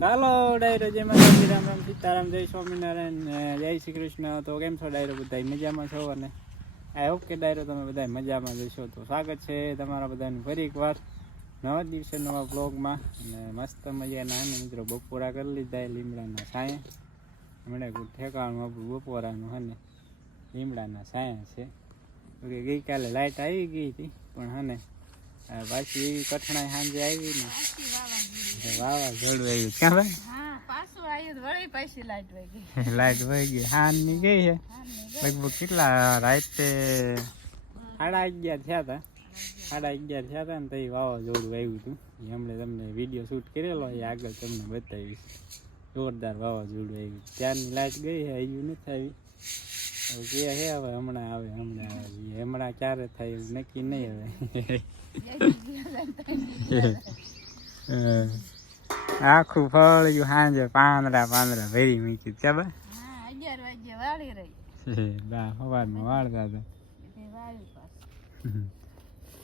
ચાલો ડાયરો, જય માતાજી, રામ રામ, સીતારામ, જય સ્વામિનારાયણ જય શ્રી કૃષ્ણ. તો કેમ છો ડાયરો બધા મજામાં છો? અને આઈ હોપ કે ડાયરો તમે બધા મજામાં જશો તો સ્વાગત છે તમારા બધાનું ફરી એકવાર નવા દિવસે નવા બ્લોગમાં અને મસ્ત મજાના, અને મિત્રો બપોરા કરી લીધા લીમડાના સાયા. હમણાં કોઈ ઠેકાણું આપણું બપોરાનું હને લીમડાના સાયા છે. કે ગઈકાલે લાઇટ આવી ગઈ હતી, પણ હને પાછી એવી કઠણાઈ સાંજે આવી ને. વાવાઝોડું આવ્યું ક્યાં ભાઈ? આવ્યું લાઈટ વહી ગઈ. હા હાનની ગઈ છે. લગભગ કેટલા રાતે સાડા અગિયાર થયા હતા સાડા અગિયાર થયા હતા ને તઈ વાવાઝોડું આવ્યું હતું હમણે તમને વીડિયો શૂટ કરેલો એ આગળ તમને બતાવીશ. જોરદાર વાવાઝોડું આવ્યું. ત્યારની લાઈટ ગઈ છે હજુ નથી આવી. હવે કે હે હવે હમણાં આવે હમણાં આવે. હમણાં ક્યારે થાય એવું નક્કી નહીં હવે. આખું ફળ્યું સાંજે પાંદડા પાંદડા ભરી મૂકી ત્યાં બા? હા અગિયાર વાગે વાળી રહી. બા સવારમાં વાળતા હતા.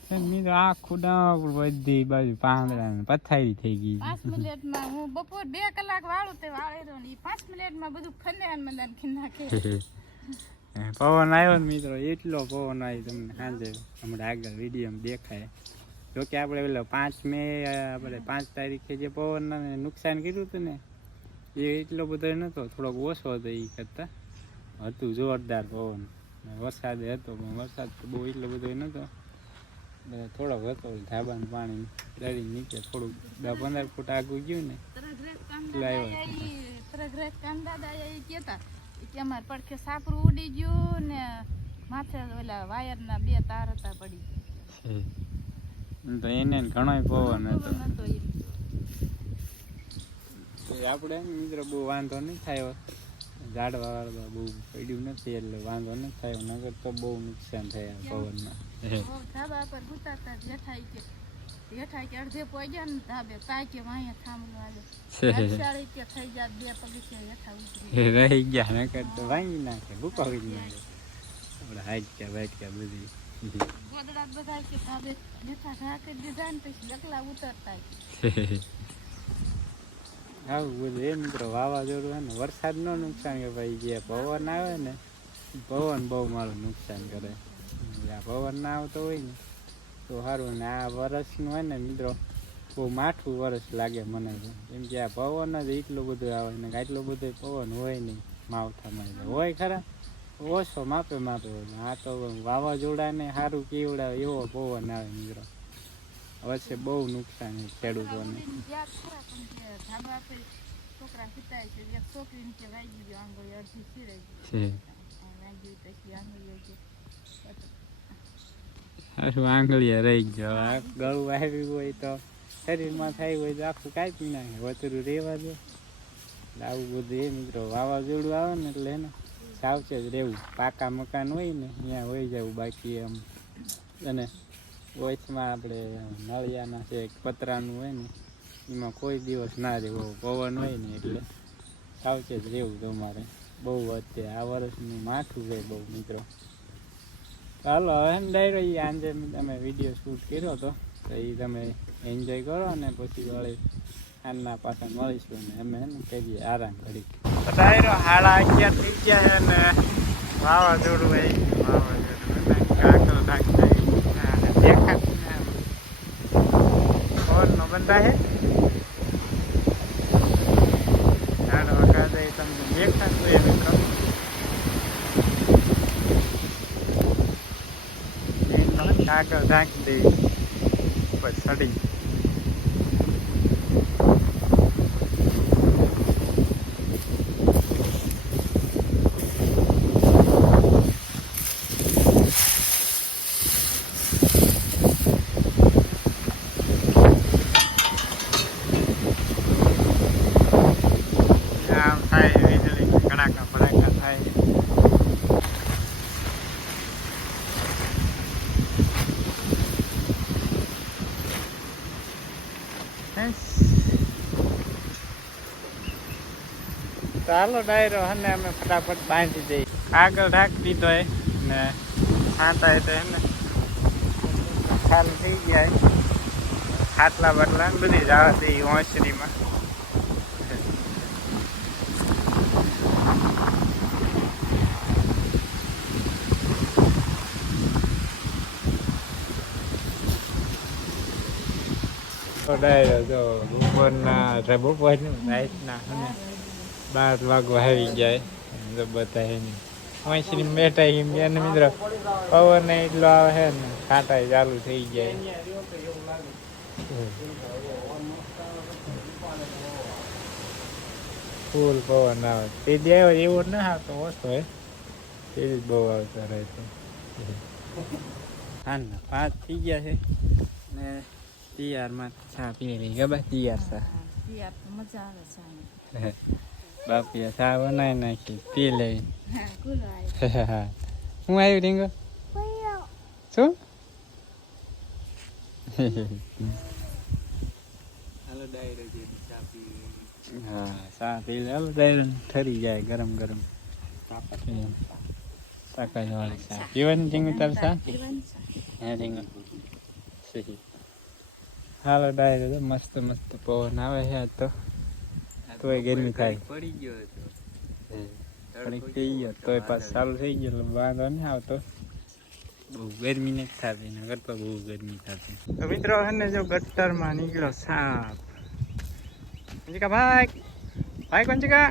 તે મિત્રો આખું ડાંગર બધી બાજુ પાંદડા પથારી થઈ ગઈ. પાંચ મિનિટમાં હું બપોર બે કલાક વાળું તે પાંચ મિનિટમાં બધું ખંડે મને ખી પવન આવ્યો ને મિત્રો એટલો પવન આવ્યો તમને સાંજે હમણાં આગળ વીડિયો દેખાય. જોકે આપણે પેલો પાંચ મે આપણે પાંચ તારીખે જે પવનના નુકસાન કર્યું હતું ને એ એટલો બધો નહોતો થોડોક ઓછો હતો એ કરતાં. હતું જોરદાર પવન. વરસાદ હતો પણ વરસાદ તો બહુ એટલો બધો નહોતો થોડોક હતો ધાબાનું પાણી ડરી નીચે થોડુંક દસ પંદર ફૂટ આગું ગયું ને એટલે આવ્યો. કે અમારે પડખે સાપરું ઉડી ગયું ને માથે ઓલા વાયરના બે તાર હતા પડી. તો એને ઘણો પવન હતો. આપણે મિત્ર બહુ વાંધો નહીં થાય ઝાડ વાળવા બહુ પડ્યું નથી એટલે વાંધો નથી થાય નગર તો બહુ નુકસાન થયા પવનમાં. ધાબા પર ગુતાતા જેઠાઈ કે જેઠાઈ કે અડધે પહોંચ્યા ને ધાબે કે આવે. કે થઈ ગયા બે પગથિયે હેઠા ઉતરી રહી ગયા નગર તો ભાંગી નાખે ભૂપાવી નાખે. આપણે હાઈટકા વાઈટકા બધી. ગોદડા બધા આવું બધું એ મિત્રો વાવાઝોડું હોય ને વરસાદ નો નુકસાન કે ભાઈ જે પવન આવે ને પવન બહુ મારું નુકસાન કરે પવન ના આવતો હોય ને. તો સારું ને આ વરસનું હોય ને મિત્રો બહુ માઠું વરસ લાગે મને કેમ કે આ પવન જ એટલું બધું આવે ને આટલું બધું પવન હોય નહીં માવઠામાં હોય ખરા ઓછો માપે માપે. આ તો વાવાઝોડાને સારું કેવડાવે એવો પવન આવે મિત્રો. વચ્ચે બહુ નુકસાન છે ખેડૂતોને. આંગળીએ રહી ગયો આ ગળું આવ્યું હોય તો શરીરમાં થાય હોય તો આખું કાપી નાખે વતરું રહેવા દે. આવું બધું એ મિત્રો વાવાઝોડું આવે ને એટલે એને સાવચેત રહેવું. પાકા મકાન હોય ને, ત્યાં હોય જવું બાકી એમ. અને વોઇસમાં આપણે નળિયાના છે પતરાનું હોય ને, એમાં કોઈ દિવસ ના રહેવો. પવન હોય ને એટલે સાવચેત રહેવું તમારે. બહુ અત્યારે આ વર્ષનું માથું છે બહુ, મિત્રો. ચાલો હવે ડાયરો એ આજે તમે વીડિયો શૂટ કર્યો હતો તો એ તમે એન્જોય કરો અને પછી વળી આના પાછા મળીશું ને અમે એને કરીએ આરામ કરી ડાયરો સાડા અગિયાર થઈ ગયા છે ને વાવાઝોડું ભાઈ વાવાઝોડું કાકલ નાખતા દેખાતું ને ફોનનો બંધા છે ઝાડ વગાડે તમને દેખાતું એ મિત્રો આગળ ઢાંકી દઈ ઉપર ચડી તો હાલો ડાયરો અને અમે ફટાફટ બાંધી દઈએ. આગળ રાખી દીધો એ, ને ખાતા તો એને ચાલુ થઈ ગયા ખાટલા બાટલા બધી જ આવે છે હોંસરીમાં ડાયરો, જો, બપોરના બપોરની રાઈટના અને બાર વાગો આવી જાય. તો બધા એની વાંચી બેઠા એમ એને મિત્રો. પવન એટલો આવે છે ને કાંટા ચાલુ થઈ જાય. ફૂલ પવન આવે. તે દેવ એવો ના આવતો ઓછો હે. તે જ બહુ આવતો રહે છે હા ને પાંચ થઈ ગયા છે. ને તૈયારમાં ચા પી રહી. ખબર? તૈયાર ચા. મજા આવે છે. બાપીએ ચા બનાવી નાખી પી લઈ. હા આવ્યું રીંગો? શું? હા ચા પી લે ડાયરેક્ટ ઠરી જાય ગરમ ગરમ. તાકાત વાળી ચા. પીવાની રીંગો તાર ચા. હે રીંગો. સહી હાલો ડાયરેક્ટ મસ્ત મસ્ત પવન આવે છે તો. તોય ગરમી થાય. પડી ગયો હતો. થઈ ગયો તોય પાછું ચાલુ થઈ ગયો એટલે વાંધો નહીં આવતો. બહુ ગરમી નથી થતી બહુ ગરમી થતી. તો મિત્રો હે જો ગટરમાં નીકળ્યો સાપ. પંચિકા ભાઈ ભાઈ પંચિકા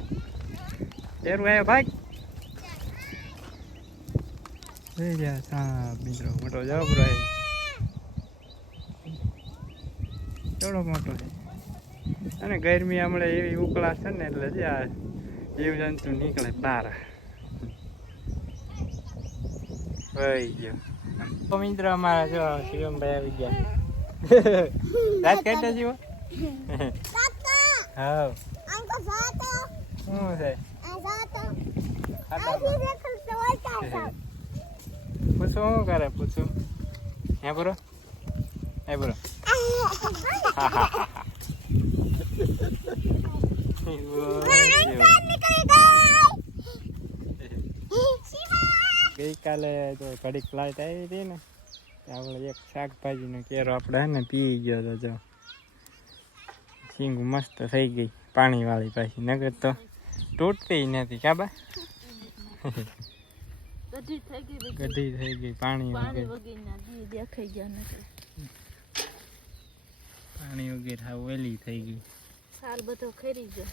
એરું આવ્યો ભાઈ? જઈ ગયા સાપ મિત્રો મોટો જબરો હે કેવડો મોટો છે? અને ગરમી હમણાં એવી ઉકળાશ છે ને એટલે જે આ જીવજંતુ નીકળે બહાર ભાઈ ગયો. તો મિત્ર અમારા જો શિવમભાઈ આવી ગયા. રાત કાઢતા જીવો હા. શું છે? પૂછું શું કરે પૂછું. હે બરો હે બરો ગઈકાલે તો ઘડીક ફ્લાઇટ આવી હતી ને આપણે એક શાકભાજીનો કેરો આપણે હે ને પી ગયો તો જો. સિંગ મસ્ત થઈ ગઈ પાણીવાળી પાછી નગર તો તૂટતી નથી કાબા ગઢી થઈ ગઈ પાણી પાણી વગર દેખાઈ ગયા નથી. પાણી વગર હા ઓલી થઈ ગઈ. સાલ બધો ખરી ગયો.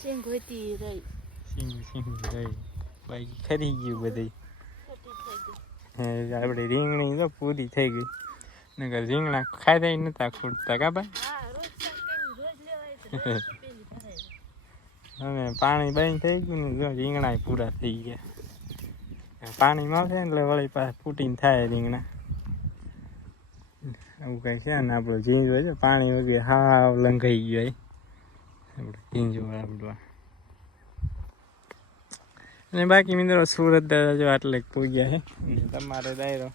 સિંગ હોતી રહી. સિંગ સિંગ રહી. બાકી ખરી ગયું બધી આપણે રીંગણી તો પૂરી થઈ ગઈ. નગર રીંગણા ખાતા નતા ખૂટતા કા ભાઈ? અને પાણી બંધ થઈ ગયું ને રીંગણા પૂરા થઈ ગયા. પાણી માં છે એટલે વળી પાછા ફૂટીને થાય રીંગણા. આવું કંઈ છે ને, આપણું ઝીંઝ હોય છે, પાણી વગર હાવ લંઘાઈ ગયો આપણું ઝીંઝ અને બાકી મિત્રો સુરત દાદા જો આટલે પૂગ્યા છે. અને તમારે દાયરો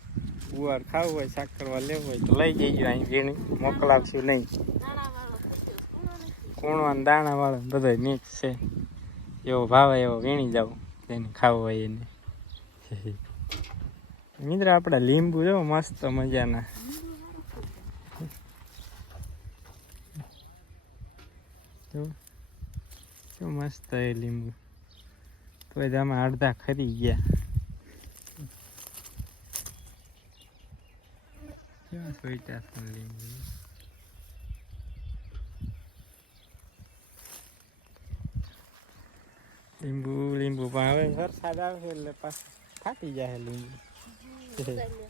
ગુવાર ખાવું હોય, શાક કરવા લેવું હોય, તો લઈ જઈજો અહીં ઝીણી મોકલાવશું નહીં. દાણાવાળો પૂછ્યો કૂણો અને દાણા વાળો બધો મિક્સ છે. એવો ભાવે એવો વીણી જાવ તેને ખાવું હોય એને. મિત્ર, આપણા લીંબુ જો મસ્ત મજાના. જો શું મસ્ત એ લીંબુ. તો આમાં અડધા ખરી ગયા. કેવા લીંબુ? લીંબુ લીંબુ પણ હવે વરસાદ આવશે એટલે પાછું ફાટી જાય લીંબુ.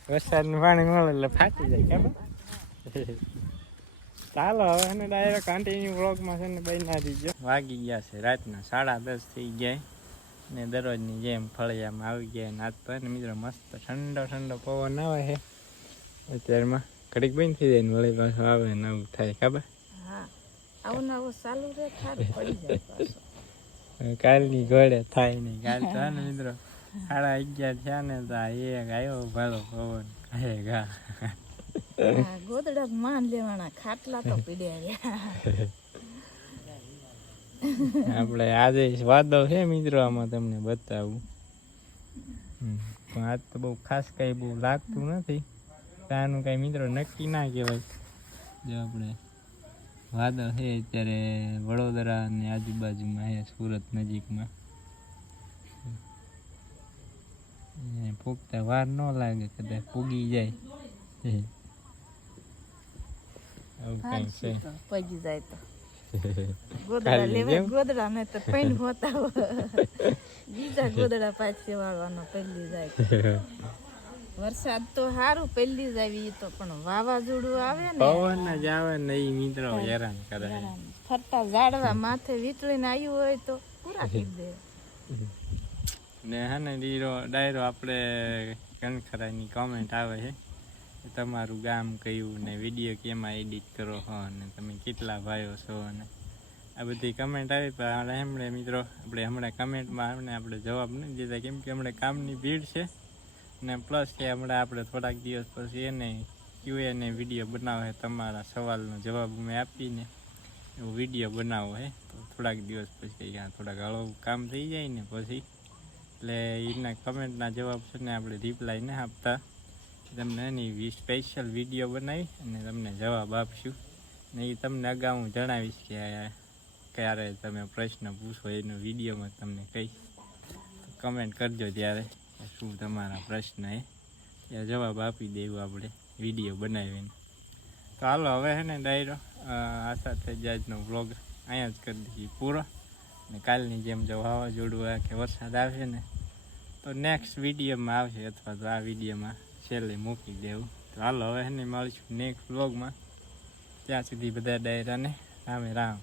વરસાદનું પાણી મળે એટલે ફાટી જાય ખબર? ચાલો હવે એને ડાયરેક્ટ કન્ટિન્યુ વ્લોગમાં છે ને બના દીજો વાગી ગયા છે રાતના સાડા દસ થઈ ગયા. ને દરરોજની જેમ ફળિયામાં આવી ગયા ને આજ તો ને મિત્રો મસ્ત ઠંડો ઠંડો પવન આવે છે. અત્યારમાં ઘડીક બંધ થઈ જાય ને વળી પાછું આવે ને આવું થાય ખબર? હા આવું આવું ચાલુ રહે થારું પડી જાય પાછો. હવે કાલની ઘોડે થાય નહીં. કાલ તો ને મિત્રો સાડા અગિયાર થયા ને તો આ એક આવ્યો ભાલો પવન. હે ગા. આપણે આજે વાદો છે મિત્રો, આમાં તમને બતાવું. પણ આજ તો બહુ ખાસ કઈ બહુ લાગતું નથી. આનું કઈ મિત્રો નક્કી ના કહેવાય. જો આપણે વાદળ છે, અત્યારે વડોદરા અને આજુબાજુમાં છે, સુરત નજીકમાં. પૂગતા વાર ન લાગે, કદાચ પૂગી જાય આવું કંઈક છે ભાગશે તો પગી જાય તો. ગોદડા ગોદડા ને તો પૈન હોતા બીજા ગોદડા પાછી વાળવાનો પહેલી જાય વરસાદ તો સારું પહેલી જ આવી તો પણ વાવાઝોડું આવે ને. પવન જ આવે ને મિત્રો હેરાન કરે. ફરતા ઝાડવા માથે વીટળીને આવ્યું હોય તો પૂરા થઈ દે. ને હે ને ડીરો ડાયરો આપણે કનખરાની કોમેન્ટ આવે છે. તમારું ગામ કયું ને વીડિયો કેમાં એડિટ કરો હો ને તમે કેટલા ભાઈઓ છો ને? આ બધી કમેન્ટ આવી પણ હમણાં મિત્રો, આપણે હમણાં કમેન્ટમાં આપણે આપણે જવાબ નથી દેતા કેમ કે હમણાં કામની ભીડ છે ને પ્લસ કે હમણાં આપણે થોડાક દિવસ પછી એને ક્યુએને વીડિયો બનાવો છે તમારા સવાલનો જવાબ અમે આપીને. એવો વીડિયો બનાવો છે તો થોડાક દિવસ પછી ત્યાં થોડાક હળવું કામ થઈ જાય ને પછી. એટલે એના કમેન્ટના જવાબ છે ને આપણે રિપ્લાય ન આપતા. તમને એની સ્પેશિયલ વીડિયો બનાવી અને તમને જવાબ આપશું. ને એ તમને અગાઉ હું જણાવીશ કે, ક્યારે તમે પ્રશ્ન પૂછો એનો વિડીયોમાં તમને કહીશ કમેન્ટ કરજો ત્યારે શું તમારા પ્રશ્ન એ ત્યાં જવાબ આપી દેવું આપણે વીડિયો બનાવીને. તો હાલો, હવે છે ને ડાયરો આ સાથે જ આજનો વ્લોગ અહીંયા જ કરી દઈએ પૂરો. ને કાલની જેમ જો વાવાઝોડું કે વરસાદ આવશે ને, તો નેક્સ્ટ વિડીયોમાં આવશે અથવા તો આ વિડીયોમાં છેલ્લે મૂકી દેવું. તો હાલો, હવે એને મળીશું નેક્સ્ટ વ્લોગમાં ત્યાં સુધી બધા ડાયરાને રામે રામ.